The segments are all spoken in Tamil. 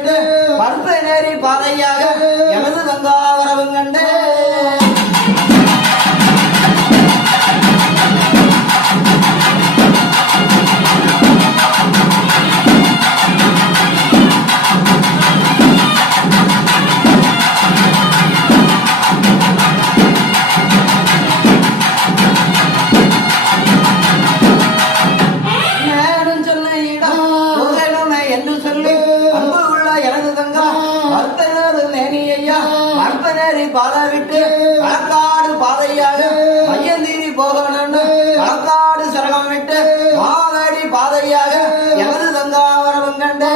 விட்டு பருப்பு நேரி பாதையாக எனது தங்கா வரவும் கண்டு களக்காடு சரகம் விட்டு மாவேடி பாதையாக எனது தந்தாவரவம் கண்டே.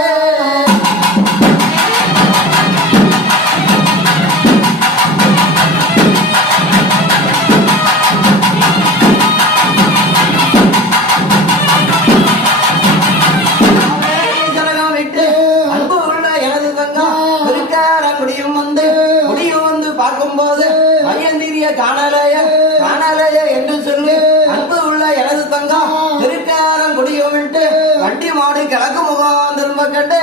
கண்டு ஜனகம் விட்டு அன்பு உள்ள முடியும் வந்து முடியும் வந்து பார்க்கும்போது மையந்திரிய காணாலய? காணலைய என்று சொல்லி. அன்பு உள்ள எனது தங்கம் திருக்காரம் குடியும் வண்டி மாடு கிழக்கு முகம் திரும்ப கண்டு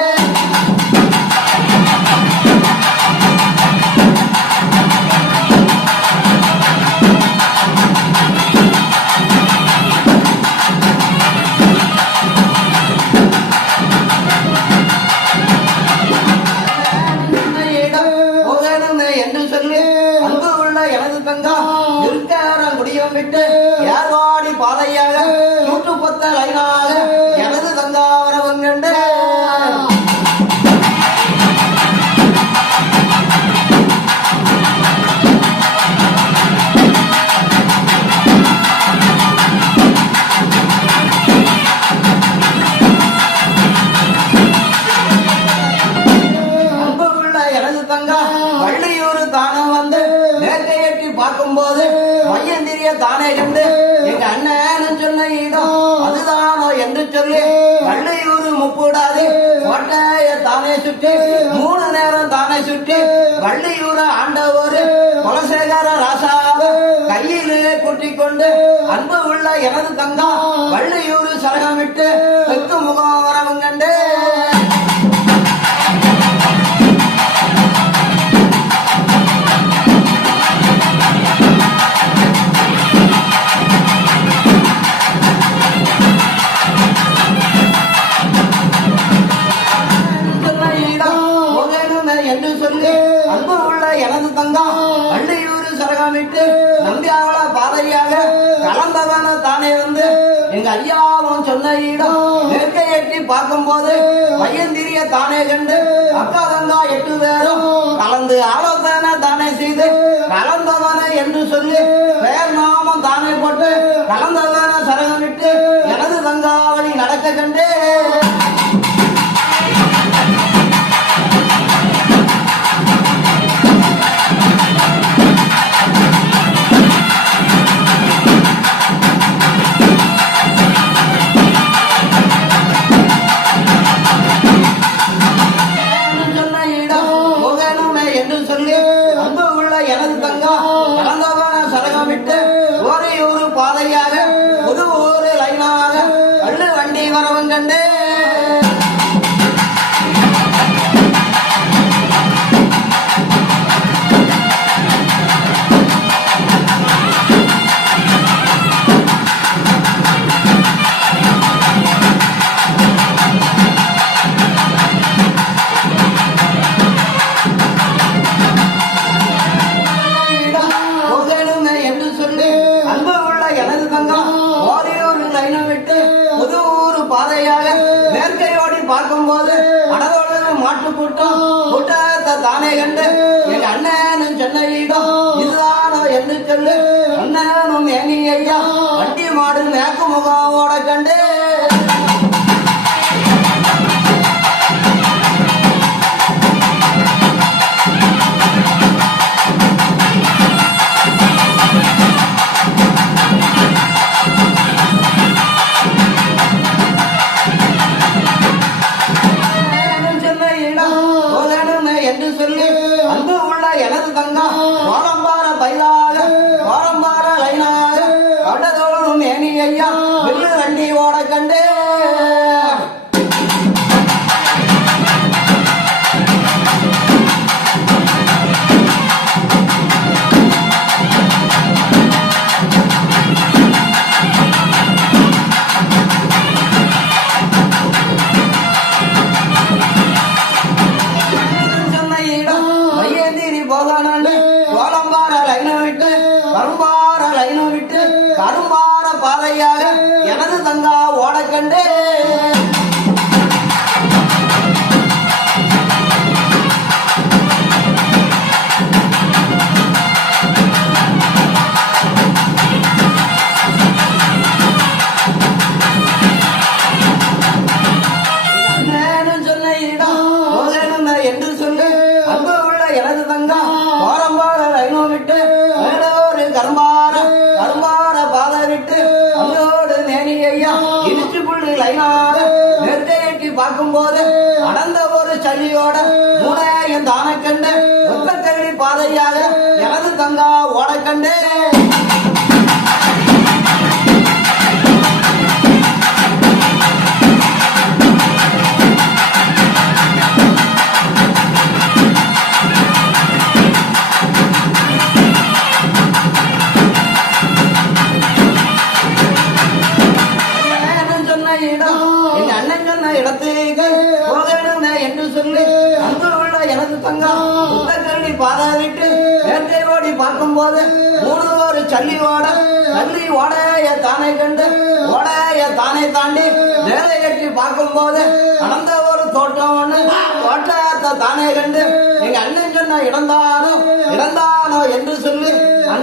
இடம் அதுதானோ என்று சொல்லி வள்ளியூர் முப்பூடாது. கோட்டைய தானே சுற்றி மூணு நேரம் தானே சுற்றி வள்ளியூர ஆண்டவர் குலசேகர ராசாவை கையிலே கூட்டிக் கொண்டு அன்பு உள்ள எனது தங்கா வள்ளியூர் சரகமிட்டு தெற்கு முகம் வரவும் என்று சொல்லி அன்பு உள்ள எனது தங்கா வள்ளியூர் சரகமிட்டு நம்பியாவள பாதையாக கலந்தவன தானே வந்து எங்க ஐயாவும் சொன்ன இடம் நெருக்கை எட்டி பார்க்கும்போது பையந்திரிய தானே கண்டு அக்கா தங்கா எட்டு பேரும் கலந்து ஆலோசனை தானே செய்து கலந்தவன என்று சொல்லி பெயர் நாமம் தானே போட்டு கலந்தவன சரகமிட்டு எனது தங்காவளி நடக்க கண்டு கூட்டத்தை கண்டு எங்க அண்ணனும் சென்னையிடம் இதுதானோ என்று சொல்லு அண்ணனும் ஏனி ஐயா வண்டி மாடு மேற்கு முகம் கரும்பார லைனோ விட்டு கரும்பார பாதையாக எனது தங்கா ஓடக்கண்டு என்று சொல்லு அன்பு உள்ள எனது தங்கா பாரம்பார லைனோ விட்டு லைனாக நெற்கையட்டி பார்க்கும் போது நடந்த ஒரு சளியோட மூளையன் தானே கண்டு ஒத்த கல்வி பாதையாக எனது தங்கா ஓட இடம். என் அண்ணன் இடத்துக்கு போகணும் என்று சொல்லி அங்கு உள்ள எனது தங்கம் புத்தகள்ளி பாதாவிட்டு வேட்டை ஓடி பார்க்கும் போது மூணு ஒரு சல்லி ஓட சல்லி ஓடைய தானே கண்டு ஓடைய தானே தாண்டி வேலை கட்டி பார்க்கும் போது நடந்த ஒரு தோட்டம் ஒண்ணு தோட்டத்தை தானே கண்டு எங்க அண்ணன் சொன்ன இடந்தானோ இடந்தானோ என்று சொல்லி